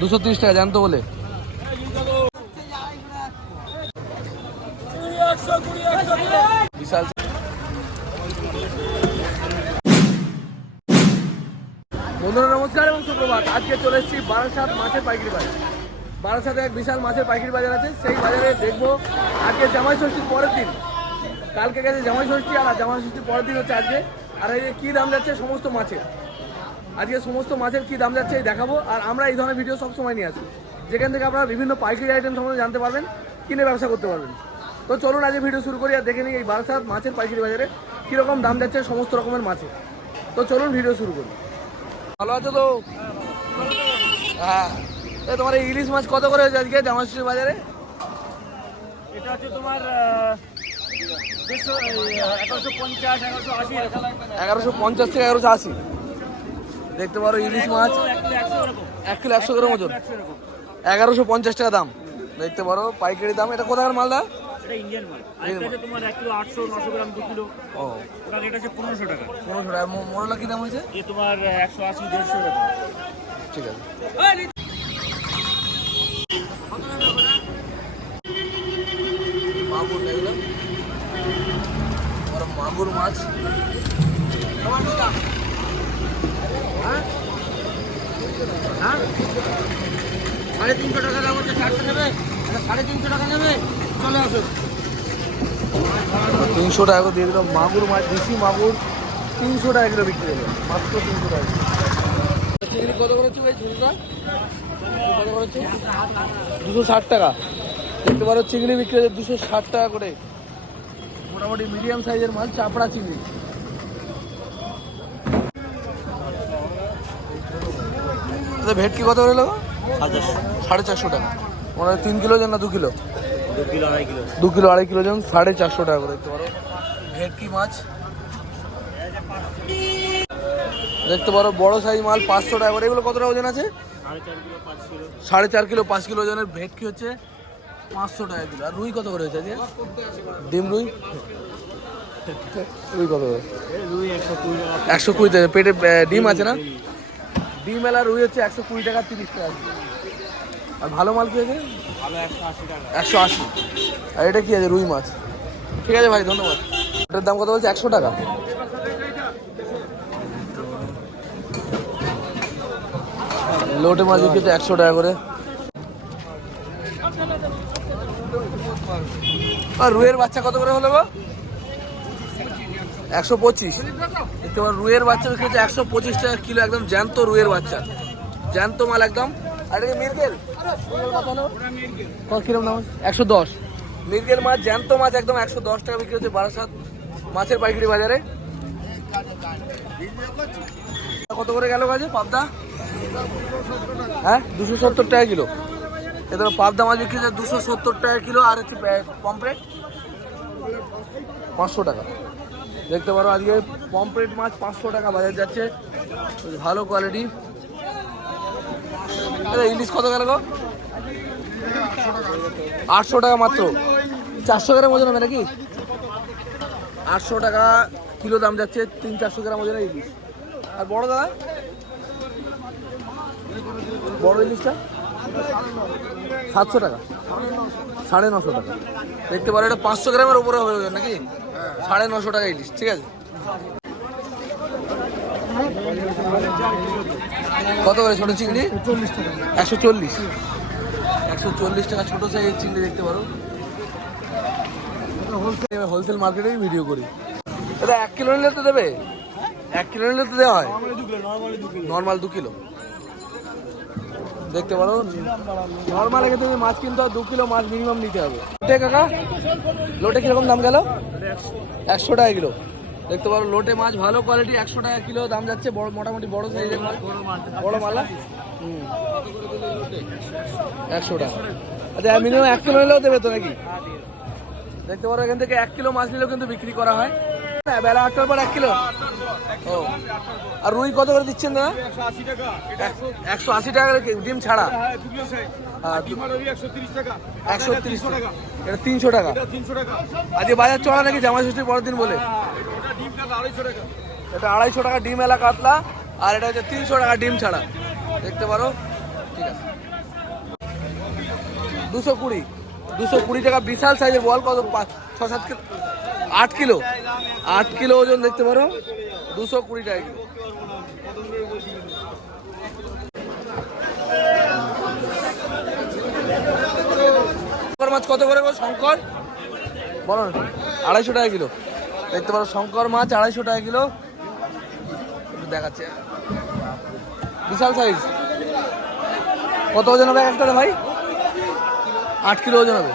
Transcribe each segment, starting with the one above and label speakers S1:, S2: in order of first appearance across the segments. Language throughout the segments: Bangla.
S1: দুশো তিরিশ টাকা, জানতো বলে। বিশাল। বন্ধুরা, নমস্কার এবং সুপ্রভাত। আজকে চলে এসেছি বারাসাত মাছের পাইকারি বাজার। বারাসাতে এক বিশাল মাছের পাইকারি বাজার আছে। সেই বাজারে দেখব আজকে জামাই ষষ্ঠীর পরের দিন। কালকে গেছে জামাই ষষ্ঠী আর জামাই ষষ্ঠীর পরের দিন হচ্ছে আজকে। আর এই কী দাম যাচ্ছে সমস্ত মাছের। আজকে সমস্ত মাছের কী দাম যাচ্ছে এই দেখাবো আর আমরা এই ধরনের ভিডিও সব সময় নিয়ে আসি। যেখান থেকে আপনারা বিভিন্ন পাইকারি আইটেম সম্বন্ধে জানতে পারবেন কিনে ব্যবসা করতে পারবেন। তো চলুন আজকে ভিডিও শুরু করি আর দেখে নিই এই বারাসাত মাছের পাইকারি বাজারে কীরকম দাম যাচ্ছে সমস্ত রকমের মাছের তো চলুন ভিডিও শুরু করি। ভালো আছো তো? হ্যাঁ। এ তোমার এই ইলিশ মাছ কত করে হয়েছে আজকে জামাশ্রী বাজারে?
S2: এটা হচ্ছে তোমার এগারোশো পঞ্চাশ এগারোশো আশি।
S1: এগারোশো পঞ্চাশ থেকে এগারোশো আশি। দেখতে পারো ইলিশ মাছ।
S2: এক কিলো একশো
S1: গ্রাম ওজন। এগারোশো পঞ্চাশ টাকা দাম। দেখতে পারো পাইকারি দাম। এটা কোথাকার মালদা ঠিক আছে। মাগুর এগুলো মাগুর মাছ।
S2: সাড়ে তিনশো টাকা দাম হচ্ছে চারশো নেবে? সাড়ে তিনশো টাকা নেবে? চলে আসো
S1: তিনশো টাকা করে দিয়ে দিলাম। মাগুর মাছ দেশি মাগুর তিনশো টাকা কিলো বিক্রি হলো মাত্র তিনশো টাকা চিংড়ি কত করেছি ভাই? ঝুড়িটা কত করেছি দুশো ষাট টাকা। দেখতে পারো চিংড়ি বিক্রি হচ্ছে দুশো ষাট টাকা করে। মোটামুটি মিডিয়াম সাইজের মাছ চাপড়া চিংড়ি। আচ্ছা, ভেটকি কত করে নেব? সাড়ে চারশো টাকা। মানে তিন কিলো জন না দু কিলো
S2: দু কিলো আড়াই কিলো
S1: জন সাড়ে চারশো টাকা করে দেখতে পারো। ভেটকি মাছ। দেখতে পারো বড় সাইজ মাল পাঁচশো টাকা করে। এগুলো কত টাকা ওজন আছে?
S2: সাড়ে চার কিলো পাঁচ কিলো।
S1: ওজনের ভেটকি হচ্ছে পাঁচশো টাকা কিলো। আর রুই কত করে হয়েছে আজকে? ডিম রুই? রুই কত করে?
S2: রুই একশো কুড়ি টাকা।
S1: একশো কুড়ি পেটে ডিম আছে না? ডিম এলা রুই হচ্ছে একশো কুড়ি টাকা, তিরিশ টাকা। আর ভালো মাল কি আছে?
S2: একশো আশি।
S1: আর এটা কি আছে? রুই মাছ। ঠিক আছে ভাই, ধন্যবাদ। এটার দাম কত বলছে? একশো টাকা। লোটে মাছ বিক্রি তো একশো টাকা করে। আর রুইয়ের বাচ্চা কত করে হলো গো? একশো পঁচিশ। তোমার রুইয়ের বাচ্চা বিক্রি হচ্ছে একশো পঁচিশ টাকা কিলো, একদম জ্যান্ত রুইয়ের বাচ্চা। জ্যান্ত মাল একদম। আর এটা মিরগেল। কত কিরম দাম? একশো দশ। মিরগেল মাছ, জ্যান্ত মাছ একদম একশো দশ টাকা বিক্রি হচ্ছে বারাসাত মাছের পাইকারি বাজারে। কত করে গেল কাজে পাবদা? হ্যাঁ দুশো সত্তর টাকা কিলো। এদের পাবদা মাছ বিক্রি হচ্ছে দুশো সত্তর টাকা কিলো, আর হচ্ছে পম্পলেট পাঁচশো টাকা। দেখতে পারো আজকে পম্পলেট মাছ পাঁচশো টাকা বাজার যাচ্ছে। ভালো কোয়ালিটি ইলিশ কত গেল গো? আটশো টাকা মাত্র। চারশো গ্রাম ওজন হবে নাকি? আটশো টাকা কিলো দাম যাচ্ছে তিন চারশো গ্রাম ওজনের ইলিশ। আর বড় দাদা? বড় ইলিশটা? সাতশো টাকা। সাড়ে নশো টাকা। দেখতে পারো এটা পাঁচশো গ্রামের উপরে হবে নাকি? সাড়ে নশো টাকা ইলিশ ঠিক আছে? কত করে ছোট চিংড়ি? একশো চল্লিশ। একশো চল্লিশ টাকা ছোট সাইজের চিংড়ি দেখতে পারো। হোলসেল মার্কেটেই ভিডিও করি। দাদা এক কিলো নিলে তো দেবে? এক কিলো নিলে তো দেওয়া হয়? নর্মাল দু কিলো। দেখতে পারো? নর্মাল এখান থেকে মাছ কিনতে দু কিলো মাছ মিনিমাম নিতে হবে। লোটে কাকা লোটে কীরকম দাম গেল? একশো টাকা কিলো। দেখতে পারো লোটে মাছ ভালো কোয়ালিটি একশো টাকা কিলো দাম যাচ্ছে, বড়, মোটামুটি বড় সাইজের মাছ। বড় মালা? হুম। একশো টাকা। আচ্ছা মিনিমাম এক কিলো নিলেও দেবে তো নাকি? দেখতে পারো, এখান থেকে এক কিলো মাছ নিলেও কিন্তু বিক্রি করা হয়। হ্যাঁ, বেলা আটটার পর এক কিলো। ও। আর রুই কত করে দিচ্ছেন না
S2: একশো আশি টাকা
S1: করে ডিম ছাড়া?
S2: একশো তিরিশ টাকা।
S1: এটা তিনশো টাকা। আজকে বাজার চড়া নাকি জামাই ষষ্ঠীর পরের দিন বলে? এটা আড়াইশো টাকা ডিম এলা কাতলা আর এটা হচ্ছে তিনশো টাকা ডিম ছাড়া। দেখতে পারো? ঠিক আছে। দুশো কুড়ি। দুশো কুড়ি টাকা বিশাল সাইজের বল কত ছ সাত আট কিলো? আট কিলো ওজন দেখতে পারো। দুশো কুড়ি টাকা কিলো। মাছ কত করে গো? শঙ্কর? বলো আড়াইশো টাকা কিলো। দেখতে পারো, শঙ্কর মাছ আড়াইশো টাকা কিলো। দেখাচ্ছে। বিশাল সাইজ কত ওজন হবে একটা ভাই? আট কিলো ওজন হবে।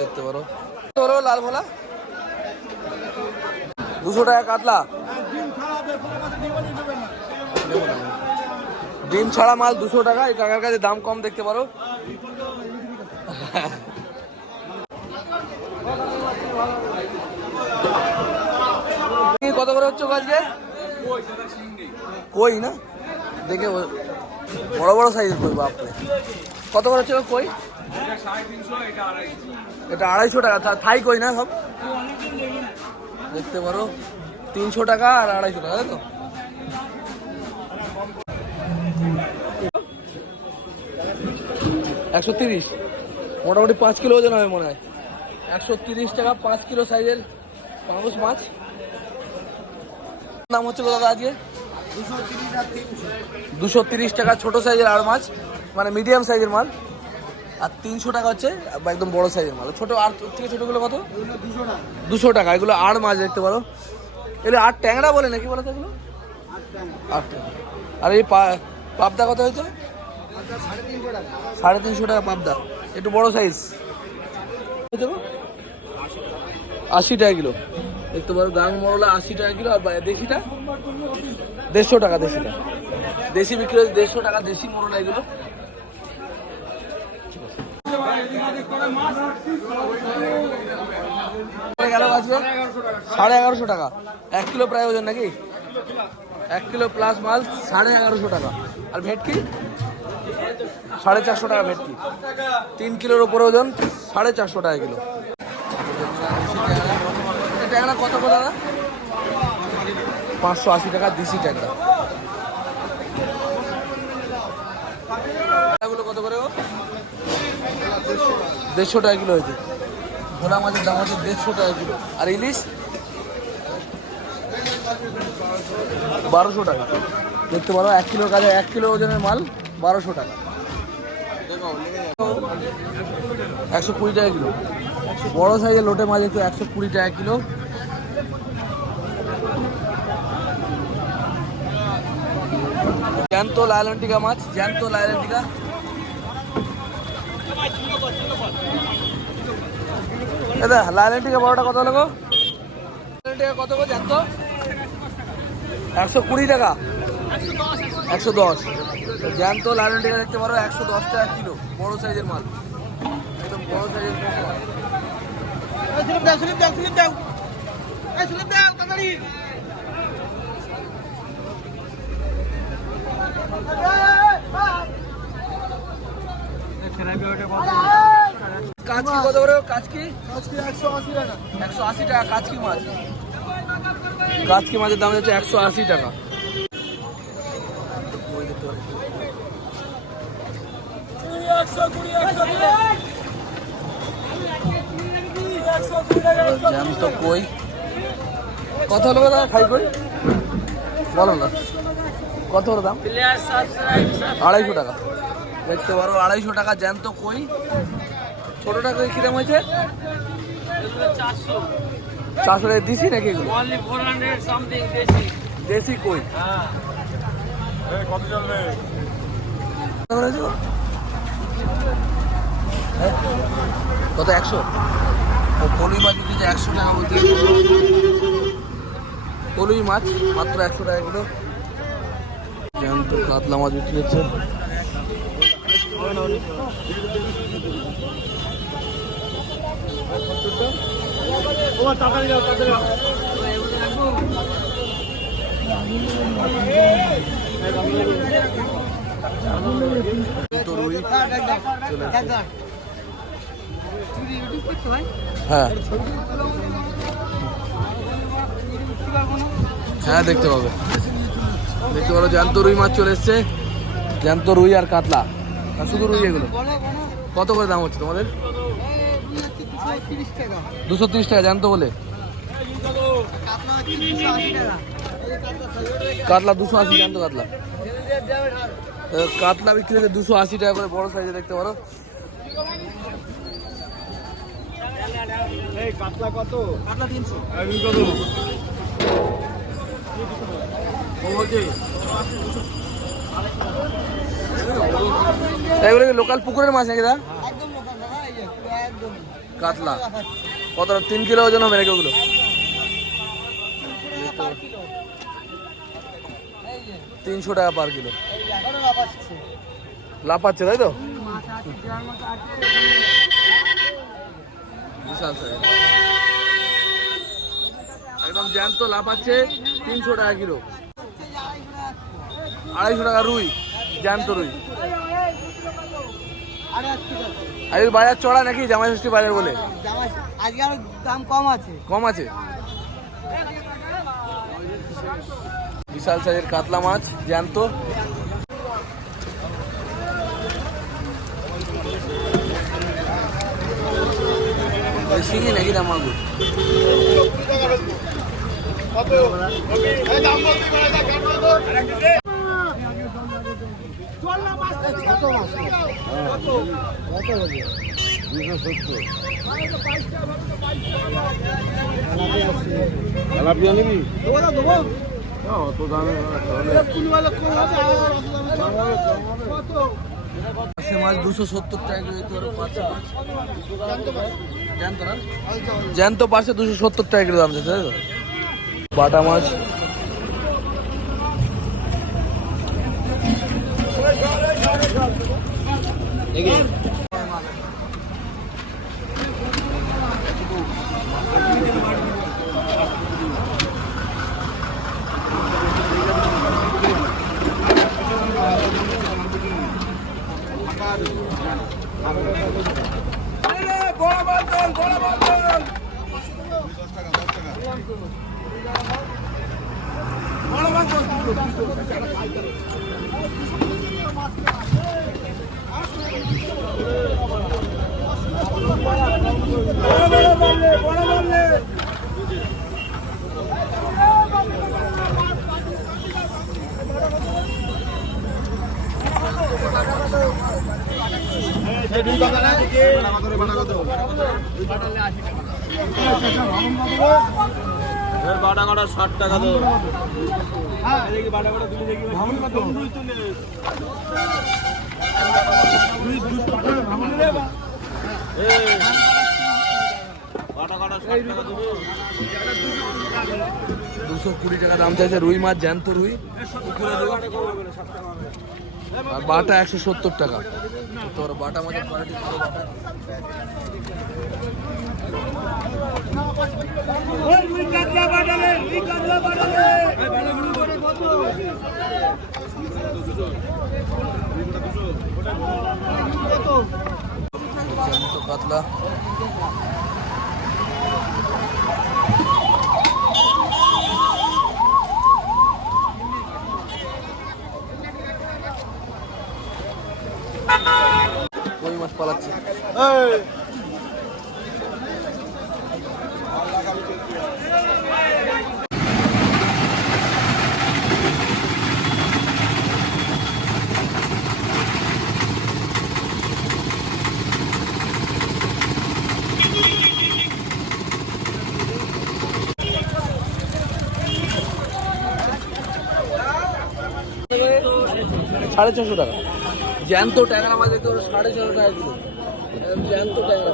S1: দেখতে পারো। লাল ভোলা দুশো টাকা কাতলা। ডিম ছাড়া মাল দুশো টাকা এই টাকার কাছে দাম কম দেখতে পারো। কত করে হচ্ছে আজকে? কই না? দেখে বড় বড় সাইজের কই বাপরে। কত করে হচ্ছে কই? এটা আড়াইশো। টাকা। থাই কই না সব? দেখতে পারো, তিনশো টাকা আর আড়াইশো টাকা তো? একশো তিরিশ। মোটামুটি পাঁচ কিলো ওজন হবে মনে হয়। একশো তিরিশ টাকা, পাঁচ কিলো সাইজের পাঙ্গুস মাছ। দাম হচ্ছে কত আজকে? দুশো তিরিশ টাকা ছোট সাইজের আর মাছ মানে মিডিয়াম সাইজের মাল। আর তিনশো টাকা হচ্ছে একদম বড় সাইজের মাল। ছোট আর থেকে ছোটগুলো কত? দুশো টাকা। এগুলো আর মাছ দেখতে পারো। এগুলো আর ট্যাংরা বলে নাকি বলো তো এগুলো? আট আর এই পাবদা কত হয়েছে? সাড়ে তিনশো টাকা পাবদা। একটু বড় সাইজ আশি টাকা কিলো। দেখতে পারো, গাং মরলা আশি টাকা কিলো। আর দেশিটা? দেড়শো টাকা, দেশিটা। দেশি বিক্রি হয়েছে দেড়শো টাকা, দেশি মরলা এগুলো। সাড়ে এগারোশো টাকা। এক কিলো প্রায় ওজন নাকি? এক কিলো প্লাস মাল সাড়ে এগারোশো টাকা। আর ভেটকি? সাড়ে চারশো টাকা ভেটকি। তিন কিলোর উপর ওজন, সাড়ে চারশো টাকা কিলো। ট্যাংরা কত করে দাদা? পাঁচশো আশি টাকা দিশি ট্যাংরা। কত করে গো? দেড়শো টাকা কিলো হয়েছে। ভোলা মাছের দাম হচ্ছে দেড়শো টাকা কিলো। আর ইলিশ? বারোশো টাকা। দেখতে পারো, এক কিলোর কাছে এক কিলো ওজনের মাল, বারোশো টাকা। একশো কুড়ি টাকা কিলো। বড় সাইজের লোটে মাছ একটু একশো কুড়ি টাকা কিলো। জ্যান্ত লাইলন্টিকা মাছ, জ্যান্ত লাইলন্টিকা দাদা লাইলন্টিকা বড়টা কত হলো গো? লাইলন্টিকা কত গো জ্যান্ত একশো কুড়ি টাকা। একশো দশ জ্যান্ত লাইলন্টিকা দেখতে পারো একশো দশ টাকা কিলো। বড় সাইজের মাল। একদম বড় সাইজের
S2: দাও স্লিপ দাও স্লিপ দাও। স্লিপ দাও তাড়াতাড়ি।
S1: কাঁচকি কত করে? কাঁচকি
S2: একশো আশি টাকা।
S1: একশো আশি টাকা কাঁচকি মাছ? কাঁচকি মাছের দাম হচ্ছে একশো আশি টাকা। জ্যান্ত কই? কত হলো দাদা? খাই কই? বলো না। কত হলো দাম? আড়াইশো টাকা। দেখতে পারো আড়াইশো টাকা জ্যান্ত কই? ছোটটা কই কিরম হয়েছে?
S2: চারশো
S1: চারশো টাকা দিছি নাকি এগুলো?
S2: দেশি।
S1: কই? কত করে গো? হ্যাঁ? কত একশো? কলুই মাছ বিক্রি একশো টাকা বলতে কলুই মাছ মাত্র একশো টাকা কিলো। জ্যান্ত কাতলা মাছ বিক্রি হচ্ছে। হ্যাঁ। হ্যাঁ দেখতে পাবে। দেখতে পারো, জ্যান্ত রুই মাছ চলে এসছে। জ্যান্ত রুই আর কাতলা। শুধু রুই এগুলো। কত করে দাম হচ্ছে তোমাদের?
S2: দুশো তিরিশ টাকা
S1: জ্যান্ত বলে।
S2: কাতলা দুশো আশি জানতো কাতলা।
S1: কাতলা বিক্রি হচ্ছে দুশো আশি টাকা করে বড় সাইজে দেখতে পারো।
S2: কাতলা তিনশো।
S1: এগুলো কি লোকাল পুকুরের মাছ নাকি দা
S2: একদম লোকাল দাদা এই যে পুরো একদম
S1: কাতলা। কত তিন কিলো ওজন হবে নাকি ওগুলো? তিনশো টাকা পার কিলো।
S2: লাফাচ্ছে,
S1: তাই তো? বিশাল। একদম জ্যান্ত, লাফাচ্ছে, তিনশো টাকা কিলো। আড়াইশো টাকা রুই, জ্যান্ত রুই।
S2: আরে
S1: এই বাজার চড়া নাকি জামাই ষষ্ঠী বাজার বলে?
S2: জামাই আজকে আরও দাম কম আছে।
S1: কম আছে? বিশাল সাইজের কাতলা মাছ জ্যান্ত। শিঙি নাকি না মাগুর? সে মাছ দুশো সত্তর টাকা। জ্যান্ত পাশে দুশো সত্তর টাকা দাম যাচ্ছে তাই তো? বাটা মাছ বড় বড়
S3: বাটা কাটা ষাট টাকা তো বাটা কাটা ষাট টাকা দেবো
S1: দুশো কুড়ি টাকা দাম চাইছে রুই মাছ জ্যান্ত রুই। আর বাটা একশো সত্তর টাকা। তোর বাটা মাছের কোয়ালিটি ভালো বাটা। জ্যান্ত কাতলা কই মাছ পালাচ্ছে সাড়ে ছশো টাকা। জ্যান্ত ট্যাংরা মাছ দিতে হলো সাড়ে ছশো টাকা কিলো। জ্যান্ত ট্যাংরা।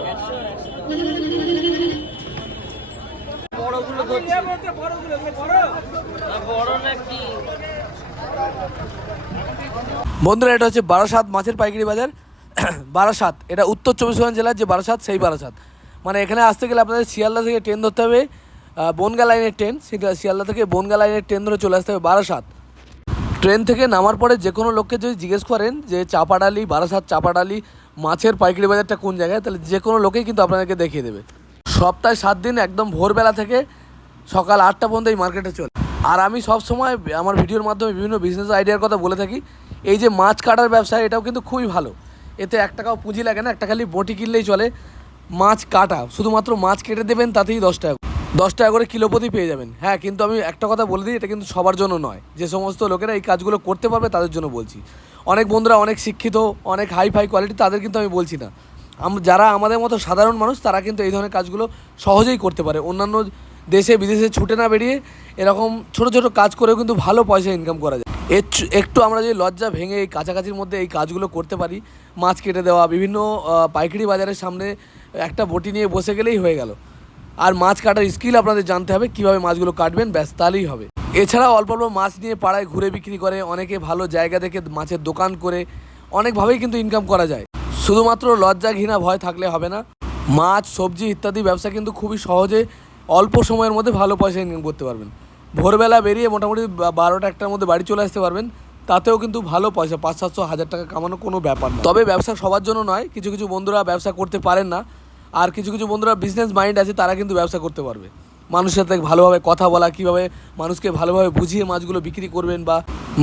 S1: বন্ধুরা এটা হচ্ছে বারাসাত মাছের পাইকারি বাজার। বারাসাত এটা উত্তর চব্বিশ পরগনা জেলার যে বারাসাত সেই বারাসাত। মানে এখানে আসতে গেলে আপনাদের শিয়ালদা থেকে ট্রেন ধরতে হবে। বনগা লাইনের ট্রেন সেটা শিয়ালদা থেকে বনগা লাইনের ট্রেন ধরে চলে আসতে হবে বারাসাত। ট্রেন থেকে নামার পরে যে কোনো লোককে যদি জিজ্ঞেস করেন যে চাপাডালি, বারাসাত চাপাডালি, মাছের পাইকারি বাজারটা কোন জায়গায়, তাহলে যে কোনো লোকেই কিন্তু আপনাদেরকে দেখিয়ে দেবে। সপ্তাহে সাত দিন একদম ভোরবেলা থেকে সকাল আটটা পর্যন্ত এই মার্কেটে চলে। আর আমি সব সময় আমার ভিডিওর মাধ্যমে বিভিন্ন বিজনেস আইডিয়ার কথা বলে থাকি। এই যে মাছ কাটার ব্যবসা, এটাও কিন্তু খুবই ভালো। এতে এক টাকাও পুঁজি লাগে না, একটা খালি বটি কিনলেই চলে। মাছ কাটা, শুধুমাত্র মাছ কেটে দেবেন তাতেই দশ টাকা দশ টাকা করে কিলো প্রতি পেয়ে যাবেন। হ্যাঁ কিন্তু আমি একটা কথা বলে দিই, এটা কিন্তু সবার জন্য নয়। যে সমস্ত লোকেরা এই কাজগুলো করতে পারবে, তাদের জন্য বলছি। অনেক বন্ধুরা অনেক শিক্ষিত, অনেক হাই ফাই কোয়ালিটি তাদের কিন্তু আমি বলছি না। যারা আমাদের মতো সাধারণ মানুষ, তারা কিন্তু এই ধরনের কাজগুলো সহজেই করতে পারে। অন্যান্য দেশে, বিদেশে ছুটে না বেরিয়ে এরকম ছোট ছোট কাজ করেও কিন্তু ভালো পয়সা ইনকাম করা যায়। এর একটু আমরা যদি লজ্জা ভেঙে এই কাছাকাছির মধ্যে এই কাজগুলো করতে পারি, মাছ কেটে দেওয়া, বিভিন্ন পাইকারি বাজারের সামনে একটা বটি নিয়ে বসে গেলেই হয়ে গেল। আর মাছ কাটার স্কিল আপনাদের জানতে হবে, কীভাবে মাছগুলো কাটবেন, ব্যাস তাহলেই হবে। এছাড়া অল্প অল্প মাছ নিয়ে পাড়ায় ঘুরে বিক্রি করে, অনেকে ভালো জায়গা দেখে মাছের দোকান করে, অনেকভাবেই কিন্তু ইনকাম করা যায়। শুধুমাত্র লজ্জা ঘৃণা ভয় থাকলে হবে না। মাছ, সবজি ইত্যাদি ব্যবসা কিন্তু খুবই সহজে অল্প সময়ের মধ্যে ভালো পয়সা ইনকাম করতে পারবেন। ভোরবেলা বেরিয়ে মোটামুটি বারোটা একটার মধ্যে বাড়ি চলে আসতে পারবেন। তাতেও কিন্তু ভালো পয়সা, পাঁচ সাতশো, হাজার টাকা কামানো কোনো ব্যাপার না। তবে ব্যবসা সবার জন্য নয়, কিছু কিছু বন্ধুরা ব্যবসা করতে পারেন না। আর কিছু কিছু বন্ধুরা বিজনেস মাইন্ড আছে, তারা কিন্তু ব্যবসা করতে পারবে। মানুষের সাথে ভালোভাবে কথা বলা, কীভাবে মানুষকে ভালোভাবে বুঝিয়ে মাছগুলো বিক্রি করবেন বা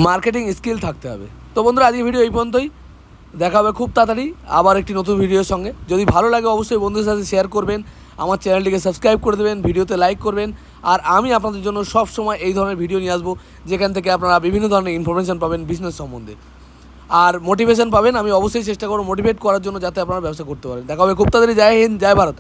S1: মার্কেটিং স্কিল থাকতে হবে। তো বন্ধুরা আজকে ভিডিও এই পর্যন্তই। দেখা হবে খুব তাড়াতাড়ি আবার একটি নতুন ভিডিওর সঙ্গে। যদি ভালো লাগে, অবশ্যই বন্ধুদের সাথে শেয়ার করবেন, আমার চ্যানেলটিকে সাবস্ক্রাইব করে দেবেন ভিডিওতে লাইক করবেন। আর আমি আপনাদের জন্য সব সময় এই ধরনের ভিডিও নিয়ে আসব, যেখান থেকে আপনারা বিভিন্ন ধরনের ইনফরমেশন পাবেন বিজনেস সম্বন্ধে। আর মোটিভেশন পাবেন, আমি অবশ্যই চেষ্টা করব মোটিভেট করার জন্য যাতে আপনারা ব্যবসা করতে পারেন। দেখা হবে খুব তাড়াতাড়ি। জয় হিন্দ, জয় ভারত।